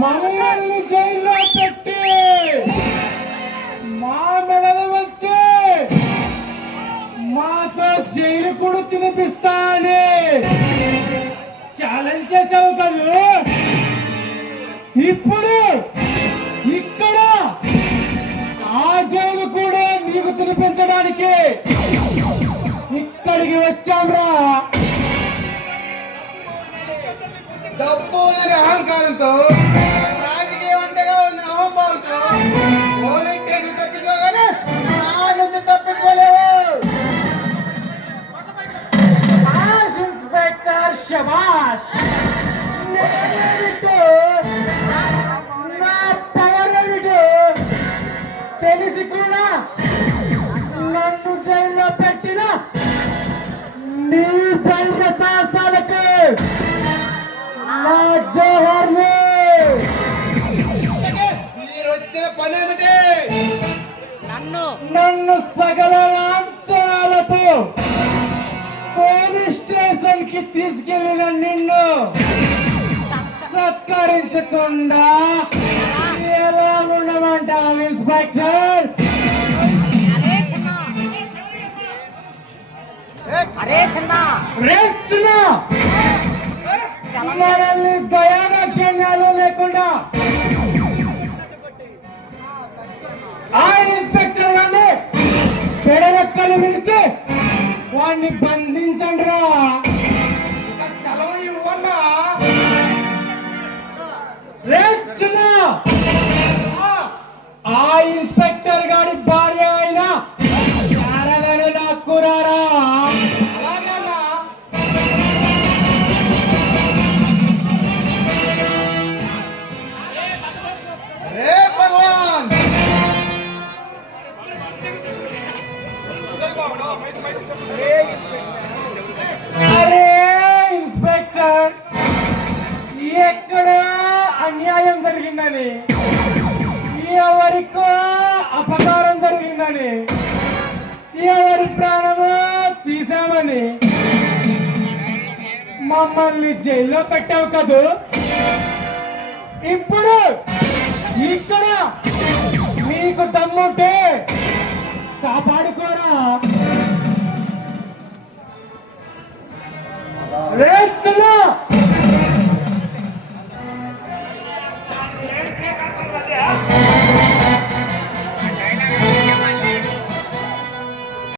మమ్మల్ని జైల్లో పెట్టి మా మెడలు వచ్చి మాతో జైలు కూడా తినిపిస్తా అని ఛాలెంజ్ చేసావు కదా. ఇప్పుడు ఇక్కడ ఆ జైలు కూడా నీకు తినిపించడానికి ఇక్కడికి వచ్చాంరా. డబ్బు అనే అహంకారంతో, రాజకీయం అంటేగా ఉన్న అహంభావంతో పోలీస్ స్టేషన్ తప్పించుకోగానే నా నుంచి తప్పించుకోలేవు. ఇన్స్పెక్టర్ శబాష్, నా పవర్ ఏమిటో తెలిసి కూడా నన్ను జైల్లో పెట్టిన నీ ధైర్య సాహసాలకు నా జోహార్లు. మీరు వచ్చిన పని ఏమిటి? నన్ను సకల లాంఛనాలతో పోలీస్ స్టేషన్ కి తీసుకెళ్లిన నిన్ను సత్కరించకుండా ఎలా ఉండమంటావు ఇన్స్పెక్టర్? మనల్ని దయాదాక్షిణ్యాలు లేకుండా ఆ ఇన్స్పెక్టర్ గారిని పెడరెక్కలు పిలిచి వాడిని బంధించండి రా. సెలవు ఇవ్వన్నా. ఆ ఇన్స్పెక్టర్ గారి భార్య అయినా శారదను లాక్కురారా. రే భగవాన్, అరే ఇన్స్పెక్టర్, ఎక్కడ అన్యాయం జరిగిందని, ఎవరికో అపకారం జరిగిందని, ఎవరి ప్రాణమో తీసామని మమ్మల్ని జైల్లో పెట్టావు కదూ. ఇప్పుడు ఇక్కడ నీకు దమ్ముంటే కాపాడుకోరా. రేచనా